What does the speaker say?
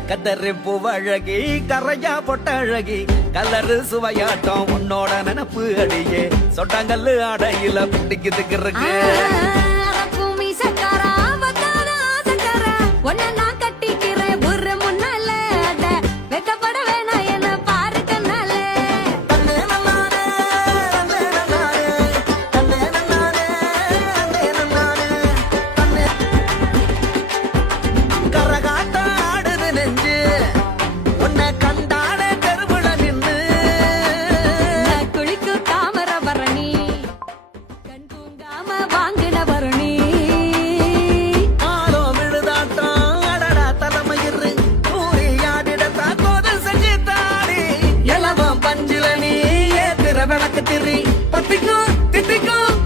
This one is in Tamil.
கதறு பூவழகி கரையா பொட்டழகி கலரு சுவையாட்டம் உன்னோட நினப்பு அடியே சொட்டாங்கல்லு ஆடையில பிடிக்குதுக்கு விளக்கு திரி பத்திக்கும் தித்திக்கும்